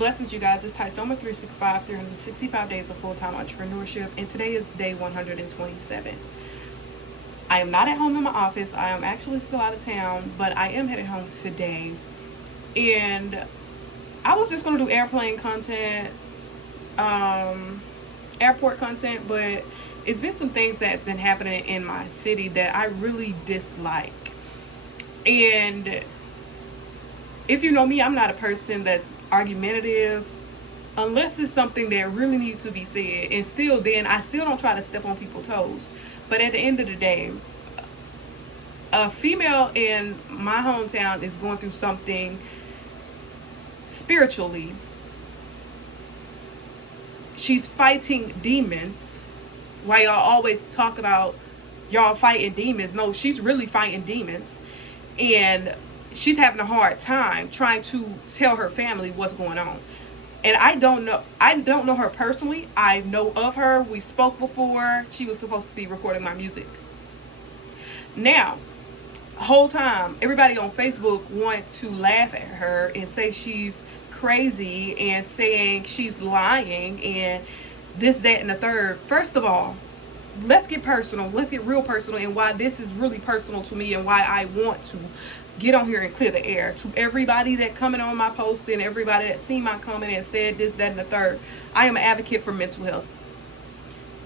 Blessings, you guys. It's Tysoma 365, 365 days of full-time entrepreneurship, and today is day 127. I am not at home in my office. I am actually still out of town, but I am headed home today. And I was just going to do airplane content, airport content, but it's been some things that have been happening in my city that I really dislike. And if you know me, I'm not a person that's argumentative unless it's something that really needs to be said. And still, then I still don't try to step on people's toes. But at the end of the day, a female in my hometown is going through something spiritually. She's fighting demons. Why y'all always talk about y'all fighting demons? No, she's really fighting demons. And she's having a hard time trying to tell her family what's going on. And I don't know her personally. I know of her. We spoke before. She was supposed to be recording my music. Now, whole time everybody on Facebook want to laugh at her and say she's crazy and saying she's lying and this, that, and the third. First of all, let's get personal. Let's get real personal and why this is really personal to me and why I want to get on here and clear the air. To everybody that comment on my post and everybody that seen my comment and said this, that, and the third, I am an advocate for mental health.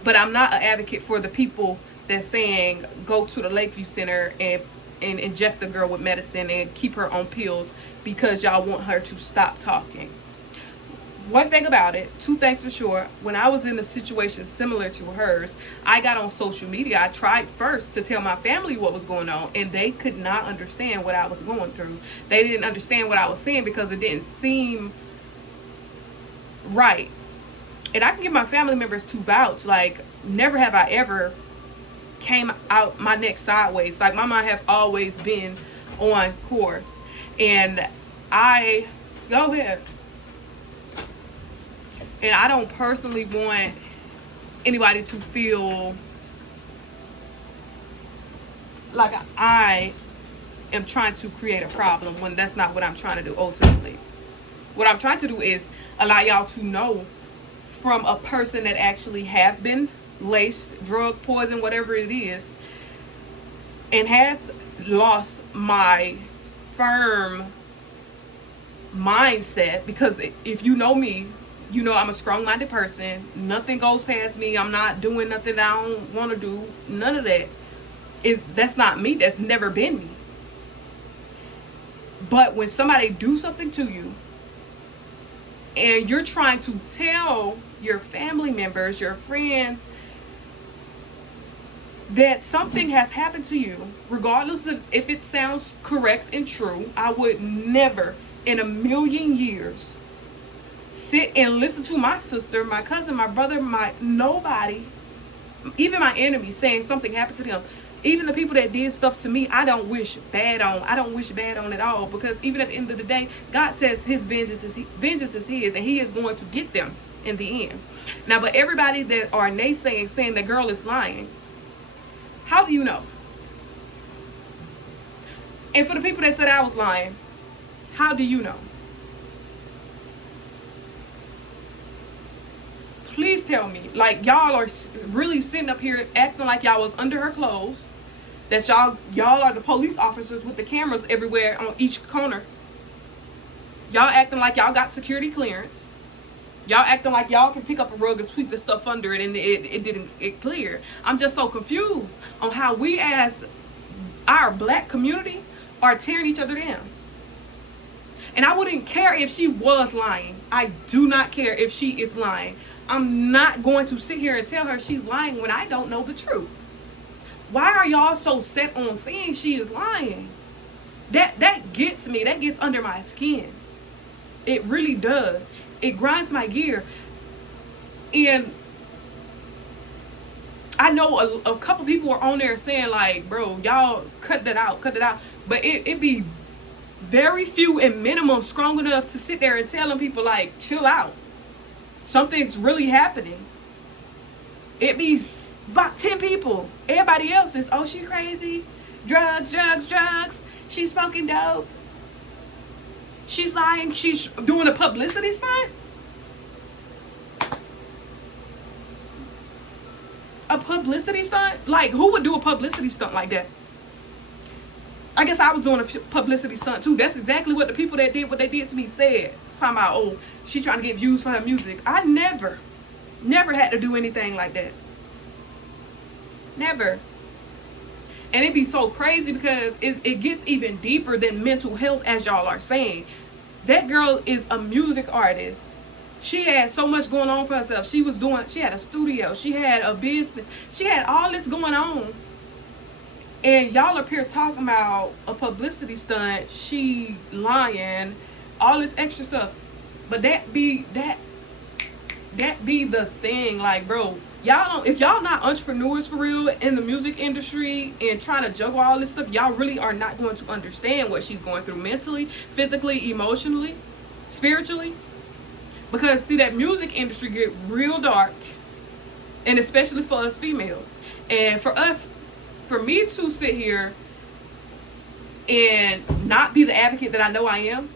But I'm not an advocate for the people that's saying go to the Lakeview Center and inject the girl with medicine and keep her on pills because y'all want her to stop talking. One thing about it, two things for sure, when I was in a situation similar to hers, I got on social media. I tried first to tell my family what was going on, and they could not understand what I was going through. They didn't understand what I was saying because it didn't seem right. And I can give my family members to vouch, like, never have I ever came out my neck sideways. Like, my mind has always been on course. And go ahead. And I don't personally want anybody to feel like I am trying to create a problem when that's not what I'm trying to do ultimately. What I'm trying to do is allow y'all to know from a person that actually have been laced, drug, poison, whatever it is, and has lost my firm mindset. Because if you know me, you know I'm a strong-minded person. Nothing goes past me. I'm not doing nothing that I don't want to do. None of that. That's not me. That's never been me. But when somebody do something to you and you're trying to tell your family members, your friends, that something has happened to you, regardless of if it sounds correct and true, I would never in a million years sit and listen to my sister, my cousin, my brother, nobody, even my enemies saying something happened to them. Even the people that did stuff to me, I don't wish bad on. I don't wish bad on at all, because even at the end of the day, God says his vengeance is his, and he is going to get them in the end. Now, but everybody that are naysaying, saying that girl is lying, how do you know? And for the people that said I was lying, how do you know? Please tell me. Like, y'all are really sitting up here acting like y'all was under her clothes, that y'all are the police officers with the cameras everywhere on each corner. Y'all acting like y'all got security clearance. Y'all acting like y'all can pick up a rug and sweep the stuff under it and it clear. I'm just so confused on how we as our black community are tearing each other down. And I wouldn't care if she was lying. I do not care if she is lying. I'm not going to sit here and tell her she's lying when I don't know the truth. Why are y'all so set on saying she is lying? That gets me. That gets under my skin. It really does. It grinds my gear. And I know a couple people were on there saying, like, bro, y'all cut that out. But it be very few and minimum strong enough to sit there and telling people, like, chill out. Something's really happening. It be about 10 people. Everybody else is, oh, she crazy. Drugs. She's smoking dope. She's lying. She's doing a publicity stunt. A publicity stunt? Like, who would do a publicity stunt like that? I guess I was doing a publicity stunt too. That's exactly what the people that did what they did to me said. Talking about, oh, she trying to get views for her music. I never had to do anything like that. Never. And it'd be so crazy because it gets even deeper than mental health, as y'all are saying. That girl is a music artist. She had so much going on for herself. She had a studio. She had a business. She had all this going on. And y'all up here talking about a publicity stunt, she lying, all this extra stuff. But that be the thing, like, bro, if y'all not entrepreneurs for real in the music industry and trying to juggle all this stuff, y'all really are not going to understand what she's going through mentally, physically, emotionally, spiritually. Because see, that music industry get real dark, and especially for us females. And for me to sit here and not be the advocate that I know I am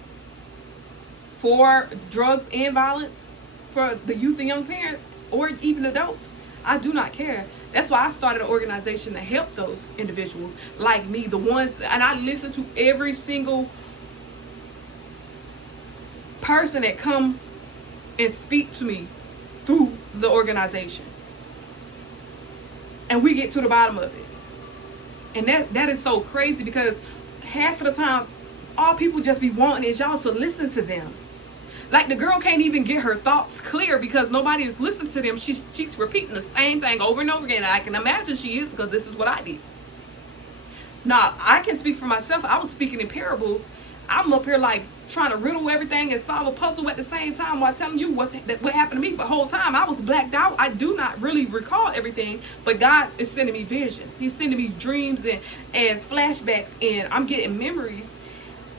for drugs and violence for the youth and young parents or even adults, I do not care. That's why I started an organization to help those individuals like me, the ones, and I listen to every single person that come and speak to me through the organization. And we get to the bottom of it. And that is so crazy because half of the time, all people just be wanting is y'all to listen to them. Like, the girl can't even get her thoughts clear because nobody is listening to them. She's repeating the same thing over and over again. And I can imagine she is, because this is what I did. Now, I can speak for myself. I was speaking in parables. I'm up here like trying to riddle everything and solve a puzzle at the same time while telling you what happened to me. But the whole time I was blacked out. I do not really recall everything, but God is sending me visions. He's sending me dreams and flashbacks, and I'm getting memories.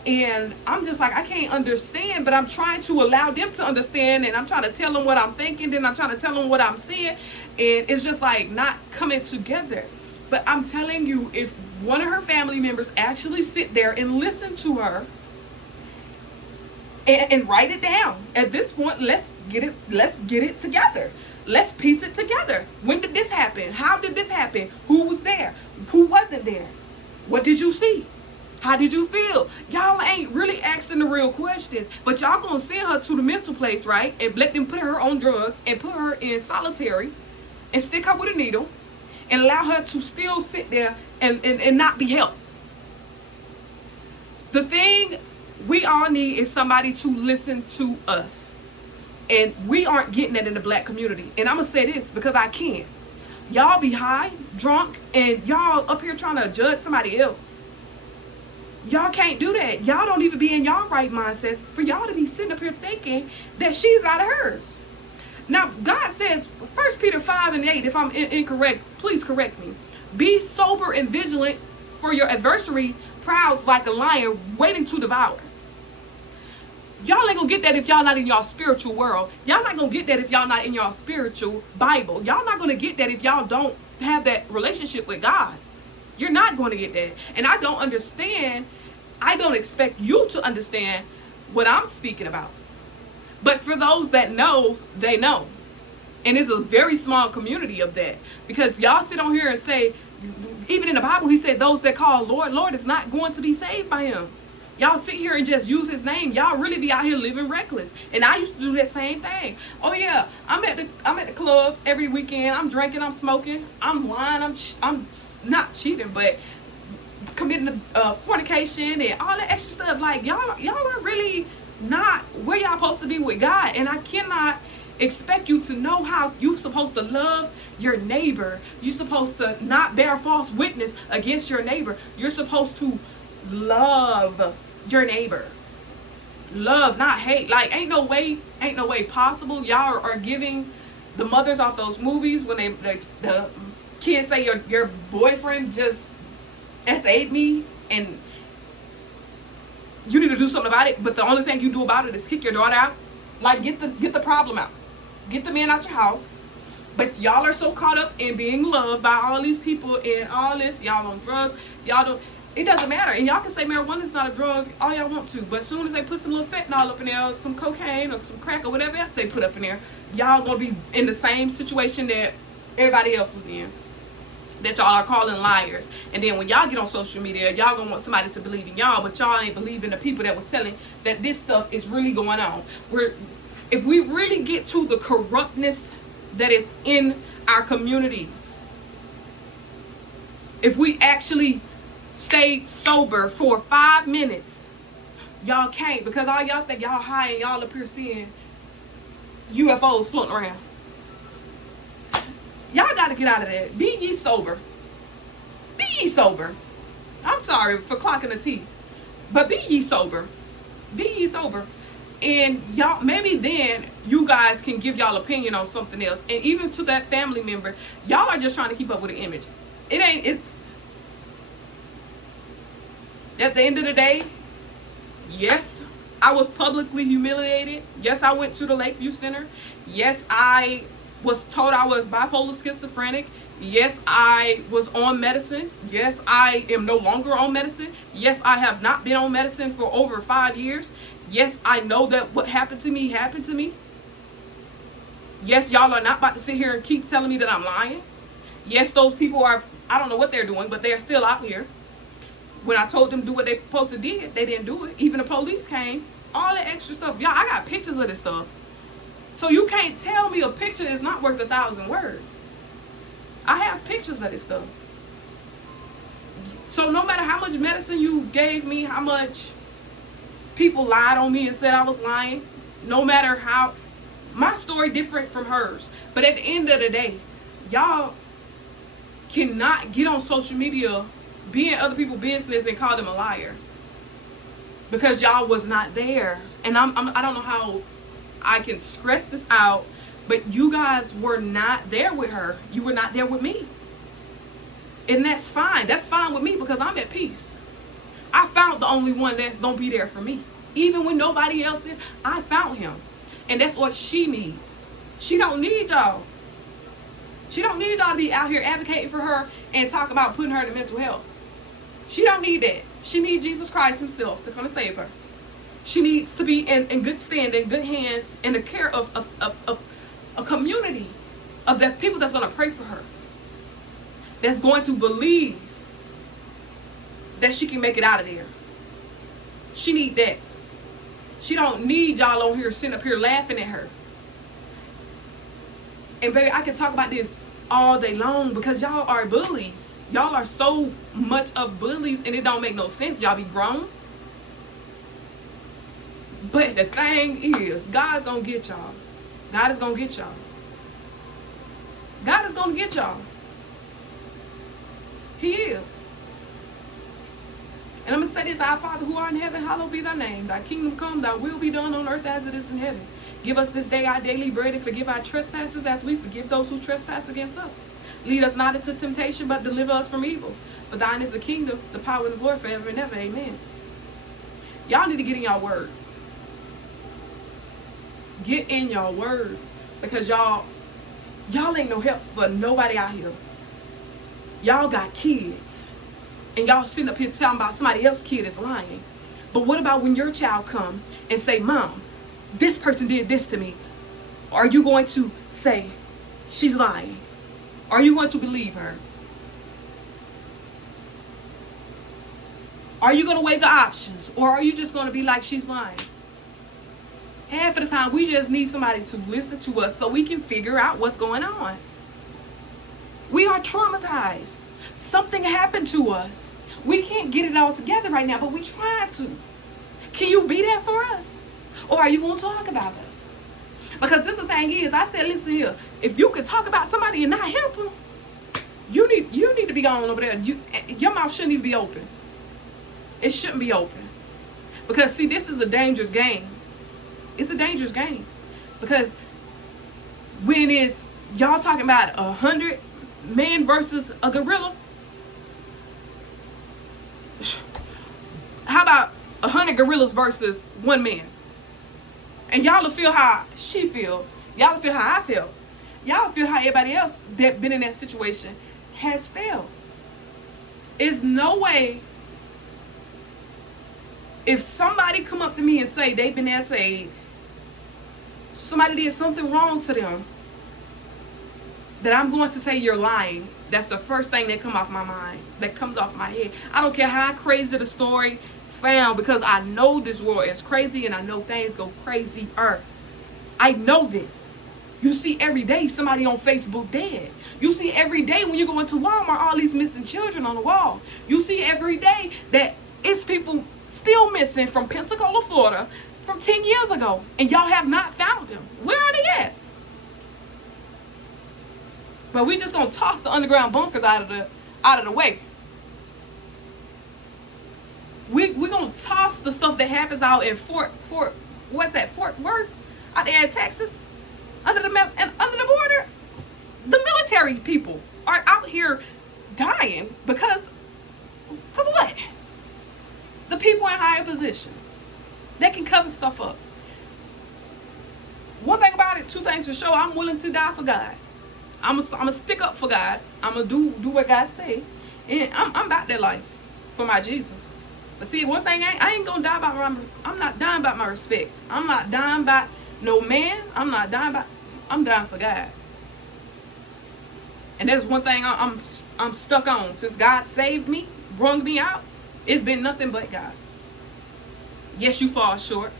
And I'm just like, I can't understand, but I'm trying to allow them to understand, and I'm trying to tell them what I'm thinking, then I'm trying to tell them what I'm seeing, and it's just like not coming together. But I'm telling you, if one of her family members actually sit there and listen to her and write it down. At this point, let's get it together. Let's piece it together. When did this happen? How did this happen? Who was there? Who wasn't there? What did you see? How did you feel? Y'all ain't really asking the real questions, but y'all gonna send her to the mental place, right? And let them put her on drugs and put her in solitary and stick her with a needle and allow her to still sit there and not be helped. The thing we all need is somebody to listen to us. And we aren't getting that in the black community. And I'm going to say this because I can. Y'all be high, drunk, and y'all up here trying to judge somebody else. Y'all can't do that. Y'all don't even be in y'all right mindsets for y'all to be sitting up here thinking that she's out of hers. Now, God says, 1 Peter 5:8, if I'm incorrect, please correct me. Be sober and vigilant, for your adversary prowls like a lion waiting to devour. Y'all ain't gonna get that if y'all not in y'all spiritual world. Y'all not gonna get that if y'all not in y'all spiritual Bible. Y'all not gonna get that if y'all don't have that relationship with God. You're not going to get that. And I don't understand. I don't expect you to understand what I'm speaking about. But for those that knows, they know. And it's a very small community of that. Because y'all sit on here and say, even in the Bible, he said those that call Lord, Lord is not going to be saved by him. Y'all sit here and just use his name. Y'all really be out here living reckless. And I used to do that same thing. Oh yeah, I'm at the clubs every weekend. I'm drinking, I'm smoking, I'm lying, I'm not cheating, but committing fornication and all that extra stuff. Like y'all are really not where y'all supposed to be with God. And I cannot expect you to know how you supposed to love your neighbor. You're supposed to not bear false witness against your neighbor. You're supposed to love your neighbor. Love, not hate. Like ain't no way possible. Y'all are giving the mothers off those movies when the kids say your boyfriend just SA'd me and you need to do something about it, but the only thing you do about it is kick your daughter out. Like get the problem out. Get the man out your house. But y'all are so caught up in being loved by all these people and all this. Y'all on drugs. Y'all don't. It doesn't matter. And y'all can say marijuana is not a drug all y'all want to. But as soon as they put some little fentanyl up in there, some cocaine or some crack or whatever else they put up in there, y'all gonna be in the same situation that everybody else was in. That y'all are calling liars. And then when y'all get on social media, y'all gonna want somebody to believe in y'all, but y'all ain't believing the people that was telling that this stuff is really going on. If we really get to the corruptness that is in our communities, if we actually stayed sober for 5 minutes, y'all can't, because all y'all think y'all high and y'all up here seeing UFOs floating around. Y'all got to get out of that. Be ye sober. Be ye sober. I'm sorry for clocking the T, but be ye sober. Be ye sober. And y'all, maybe then you guys can give y'all opinion on something else. And even to that family member, y'all are just trying to keep up with the image. It's at the end of the day, yes, I was publicly humiliated. Yes, I went to the Lakeview Center. Yes, I was told I was bipolar schizophrenic. Yes, I was on medicine. Yes, I am no longer on medicine. Yes, I have not been on medicine for over 5 years. Yes, I know that what happened to me happened to me. Yes, y'all are not about to sit here and keep telling me that I'm lying. Yes, those people are, I don't know what they're doing, but they're still out here. When I told them to do what they supposed to did, they didn't do it. Even the police came. All that extra stuff. Y'all, I got pictures of this stuff. So you can't tell me a picture is not worth 1,000 words. I have pictures of this stuff. So no matter how much medicine you gave me, how much people lied on me and said I was lying, no matter how, my story different from hers. But at the end of the day, y'all cannot get on social media, be in other people's business and call them a liar. Because y'all was not there. And I don't know how I can stress this out, but you guys were not there with her. You were not there with me. And that's fine. That's fine with me because I'm at peace. I found the only one that's gonna be there for me. Even when nobody else is, I found him. And that's what she needs. She don't need y'all. She don't need y'all to be out here advocating for her and talk about putting her in mental health. She don't need that. She needs Jesus Christ himself to come and save her. She needs to be in good standing, good hands, in the care of a community of the people that's going to pray for her. That's going to believe that she can make it out of there. She need that. She don't need y'all on here sitting up here laughing at her. And baby, I can talk about this all day long because y'all are bullies. Y'all are so much of bullies and it don't make no sense. Y'all be grown. But the thing is, God's gonna get y'all. God is gonna get y'all. God is gonna get y'all. He is. And I'm gonna say this: Our Father who art in heaven, hallowed be thy name. Thy kingdom come, thy will be done on earth as it is in heaven. Give us this day our daily bread and forgive our trespasses as we forgive those who trespass against us. Lead us not into temptation, but deliver us from evil. For thine is the kingdom, the power, and the glory forever and ever. Amen. Y'all need to get in y'all word. Get in y'all word. Because y'all ain't no help for nobody out here. Y'all got kids. And y'all sitting up here talking about somebody else's kid is lying. But what about when your child come and say, Mom, this person did this to me? Are you going to say she's lying? Are you going to believe her? Are you going to weigh the options? Or are you just going to be like she's lying? Half of the time, we just need somebody to listen to us so we can figure out what's going on. We are traumatized. Something happened to us. We can't get it all together right now, but we try to. Can you be there for us? Or are you going to talk about us? Because this the thing is, I said, listen here. If you can talk about somebody and not help them, you need to be going over there. Your mouth shouldn't even be open. It shouldn't be open. Because, see, this is a dangerous game. It's a dangerous game. Because when it's y'all talking about 100 men versus a gorilla, how about 100 gorillas versus one man? And y'all will feel how she feel. Y'all will feel how I feel. Y'all will feel how everybody else that been in that situation has felt. There's no way If somebody come up to me and say they've been there, say somebody did something wrong to them, that I'm going to say you're lying. That's the first thing that comes off my mind, that comes off my head. I don't care how crazy the story sound, because I know this world is crazy and I know things go crazier. I know this. You see every day somebody on Facebook dead. You see every day when you go into Walmart all these missing children on the wall. You see every day that it's people still missing from Pensacola, Florida from 10 years ago, and y'all have not found them. Where are they at? But we just gonna toss the underground bunkers out of the way. We gonna toss the stuff that happens out in Fort Worth, out there in Texas, under the border. The military people are out here dying because what? The people in higher positions, they can cover stuff up. One thing about it, two things for sure: I'm willing to die for God. I'm a stick up for God. I'm gonna do what God say, and I'm about that life for my Jesus. But see, one thing I ain't gonna die by I'm not dying by my respect. I'm not dying by no man. I'm dying for God. And that's one thing I'm stuck on. Since God saved me, brung me out, it's been nothing but God. Yes, you fall short,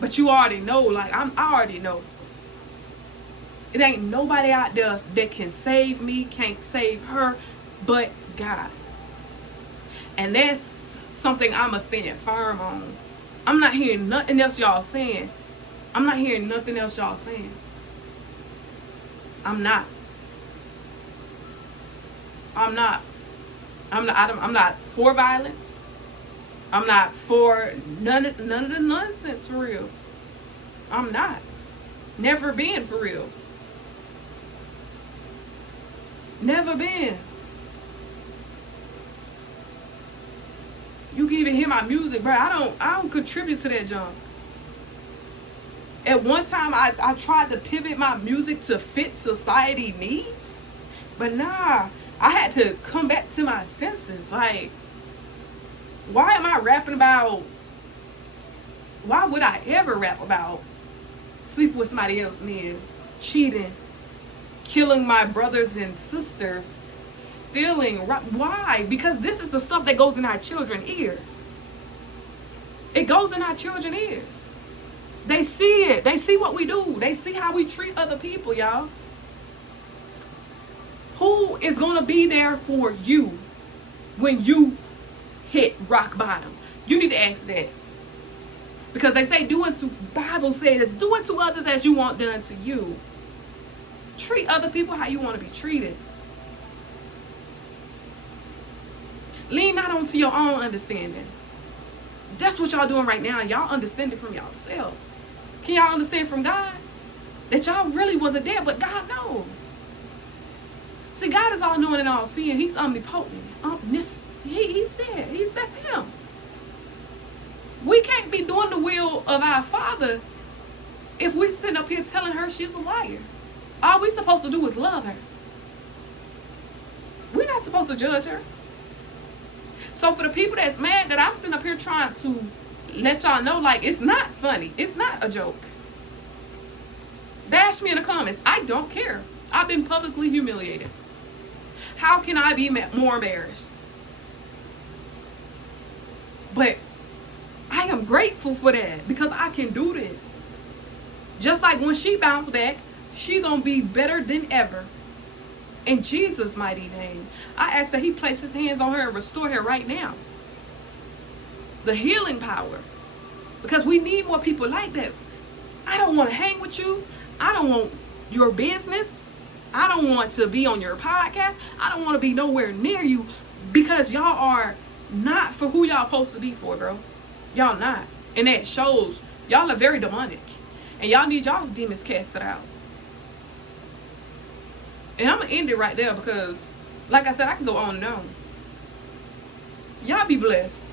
but you already know. Like I already know. It ain't nobody out there that can save me, can't save her, but God. And that's something I'ma stand firm on. I'm not hearing nothing else y'all saying. I'm not for violence. I'm not for none of the nonsense, for real. I'm not. Never been, for real. Never been. You can even hear my music, bro. I don't contribute to that junk. At one time, I tried to pivot my music to fit society needs, but nah, I had to come back to my senses. Like, why am I rapping about? Why would I ever rap about sleeping with somebody else's man, cheating, killing my brothers and sisters, stealing? Why? Because this is the stuff that goes in our children's ears. It goes in our children's ears. They see it. They see what we do. They see how we treat other people, y'all. Who is going to be there for you when you hit rock bottom? You need to ask that. Because they say, Bible says, do unto others as you want done to you. Treat other people how you want to be treated. Lean not onto your own understanding. That's what y'all doing right now. Y'all understand it from yourself. Can y'all understand from God? That y'all really wasn't there, but God knows. See, God is all knowing and all seeing. He's omnipotent. He's there. That's him. We can't be doing the will of our Father if we sitting up here telling her she's a liar. All we supposed to do is love her. We're not supposed to judge her. So for the people that's mad that I'm sitting up here trying to let y'all know, like, it's not funny. It's not a joke. Bash me in the comments. I don't care. I've been publicly humiliated. How can I be more embarrassed? But I am grateful for that because I can do this. Just like when she bounced back, she gonna be better than ever. In Jesus' mighty name. I ask that he place his hands on her and restore her right now. The healing power. Because we need more people like that. I don't want to hang with you. I don't want your business. I don't want to be on your podcast. I don't want to be nowhere near you because y'all are not for who y'all supposed to be for, bro. Y'all not. And that shows y'all are very demonic. And y'all need y'all's demons casted out. And I'm going to end it right there because, like I said, I can go on and on. Y'all be blessed.